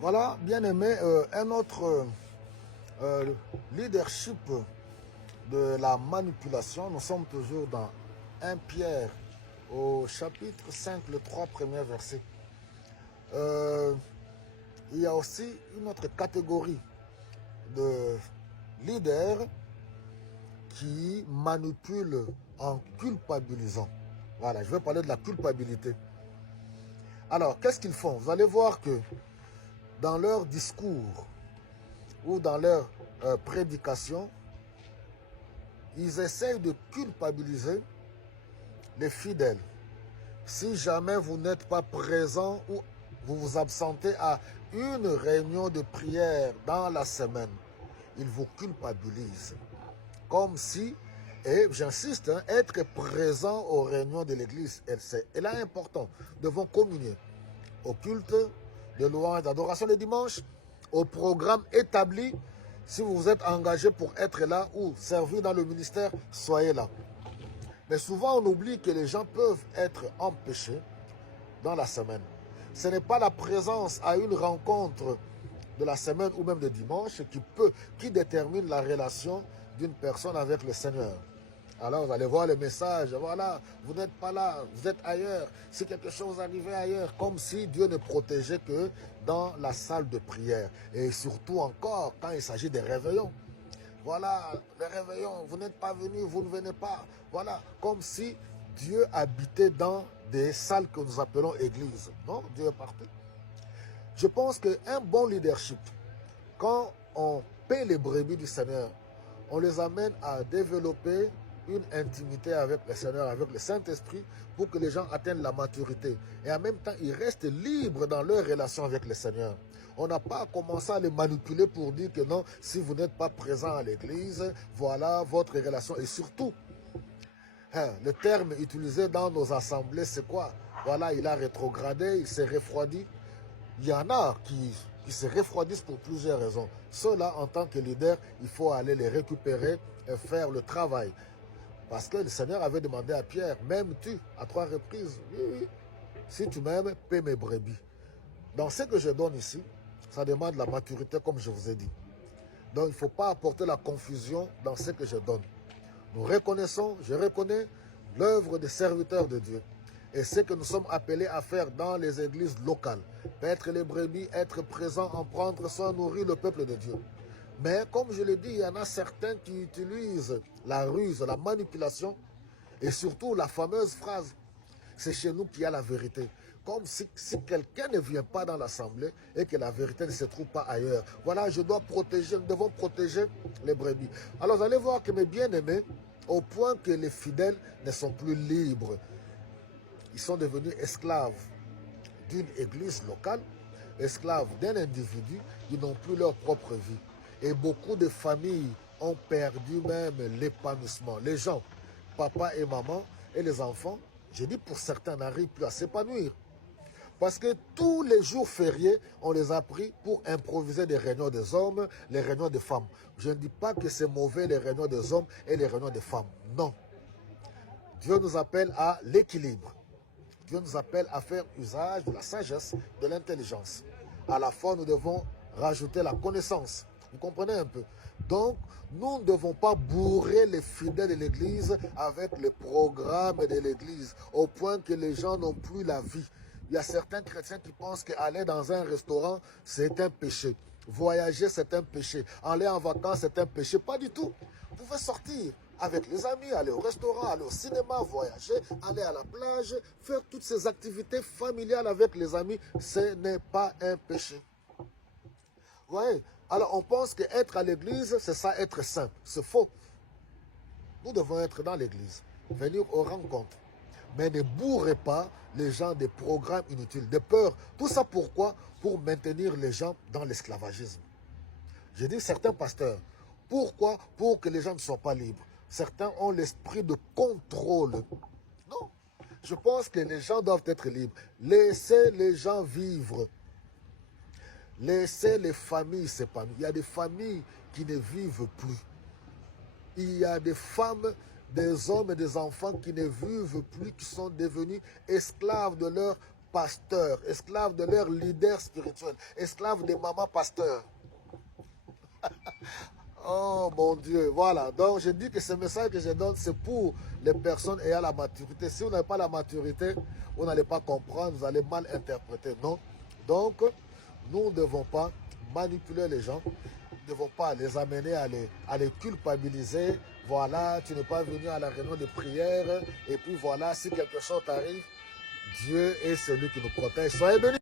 Voilà, bien aimé, un autre leadership de la manipulation. Nous sommes toujours dans 1 Pierre au chapitre 5, le 3 premiers versets. Il y a aussi une autre catégorie de leaders qui manipulent en culpabilisant. Voilà, je vais parler de la culpabilité. Alors, qu'est-ce qu'ils font? Vous allez voir que dans leur discours ou dans leur prédication, ils essayent de culpabiliser les fidèles. Si jamais vous n'êtes pas présent ou vous vous absentez à une réunion de prière dans la semaine, ils vous culpabilisent. Comme si, et j'insiste, être présent aux réunions de l'église, c'est là important. Nous devons communier au culte de louange et d'adoration le dimanche, au programme établi. Si vous vous êtes engagé pour être là ou servir dans le ministère, soyez là. Mais souvent, on oublie que les gens peuvent être empêchés dans la semaine. Ce n'est pas la présence à une rencontre de la semaine ou même de dimanche qui détermine la relation d'une personne avec le Seigneur. Alors vous allez voir le message, voilà, vous n'êtes pas là, vous êtes ailleurs. Si quelque chose arrivait ailleurs, comme si Dieu ne protégeait que dans la salle de prière. Et surtout encore quand il s'agit des réveillons. Voilà, les réveillons, vous n'êtes pas venus, vous ne venez pas. Voilà, comme si Dieu habitait dans des salles que nous appelons églises. Non, Dieu est partout. Je pense qu'un bon leadership, quand on paie les brebis du Seigneur, on les amène à développer une intimité avec le Seigneur, avec le Saint-Esprit, pour que les gens atteignent la maturité. Et en même temps, ils restent libres dans leur relation avec le Seigneur. On n'a pas commencé à les manipuler pour dire que non, si vous n'êtes pas présent à l'église, voilà votre relation. Et surtout, le terme utilisé dans nos assemblées, c'est quoi? Voilà, il a rétrogradé, il s'est refroidi. Il y en a qui se refroidissent pour plusieurs raisons. Ceux-là, en tant que leader, il faut aller les récupérer et faire le travail. Parce que le Seigneur avait demandé à Pierre, m'aimes-tu à 3 reprises? Oui, oui. Si tu m'aimes, paie mes brebis. Dans ce que je donne ici, ça demande la maturité, comme je vous ai dit. Donc, il ne faut pas apporter la confusion dans ce que je donne. Nous reconnaissons, je reconnais l'œuvre des serviteurs de Dieu. Et ce que nous sommes appelés à faire dans les églises locales. Paître les brebis, être présent, en prendre soin, nourrir le peuple de Dieu. Mais comme je l'ai dit, il y en a certains qui utilisent la ruse, la manipulation et surtout la fameuse phrase « c'est chez nous qu'il y a la vérité ». Comme si quelqu'un ne vient pas dans l'assemblée et que la vérité ne se trouve pas ailleurs. Voilà, je dois protéger, nous devons protéger les brebis. Alors vous allez voir que mes bien-aimés, au point que les fidèles ne sont plus libres, ils sont devenus esclaves d'une église locale, esclaves d'un individu, ils n'ont plus leur propre vie. Et beaucoup de familles ont perdu même l'épanouissement. Les gens, papa et maman et les enfants, je dis pour certains, n'arrivent plus à s'épanouir. Parce que tous les jours fériés, on les a pris pour improviser des réunions des hommes, les réunions des femmes. Je ne dis pas que c'est mauvais les réunions des hommes et les réunions des femmes. Non. Dieu nous appelle à l'équilibre. Dieu nous appelle à faire usage de la sagesse, de l'intelligence. À la fois, nous devons rajouter la connaissance. Vous comprenez un peu? Donc, nous ne devons pas bourrer les fidèles de l'Église avec les programmes de l'Église, au point que les gens n'ont plus la vie. Il y a certains chrétiens qui pensent qu'aller dans un restaurant, c'est un péché. Voyager, c'est un péché. Aller en vacances, c'est un péché. Pas du tout. Vous pouvez sortir avec les amis, aller au restaurant, aller au cinéma, voyager, aller à la plage, faire toutes ces activités familiales avec les amis. Ce n'est pas un péché. Vous voyez? Alors on pense qu'être à l'église, c'est ça, être saint. C'est faux. Nous devons être dans l'église, venir aux rencontres. Mais ne bourrez pas les gens des programmes inutiles, des peurs. Tout ça pourquoi? Pour maintenir les gens dans l'esclavagisme. Je dis certains pasteurs. Pourquoi? Pour que les gens ne soient pas libres. Certains ont l'esprit de contrôle. Non. Je pense que les gens doivent être libres. Laissez les gens vivre. Laissez les familles s'épanouir. Il y a des familles qui ne vivent plus. Il y a des femmes, des hommes et des enfants qui ne vivent plus, qui sont devenus esclaves de leurs pasteurs, esclaves de leurs leaders spirituels, esclaves des mamans pasteurs. Oh mon Dieu, voilà. Donc je dis que ce message que je donne, c'est pour les personnes ayant la maturité. Si vous n'avez pas la maturité, vous n'allez pas comprendre, vous allez mal interpréter. Non. Donc, nous ne devons pas manipuler les gens. Nous ne devons pas les amener à les culpabiliser. Voilà, tu n'es pas venu à la réunion de prière. Et puis voilà, si quelque chose t'arrive, Dieu est celui qui nous protège. Soyez bénis.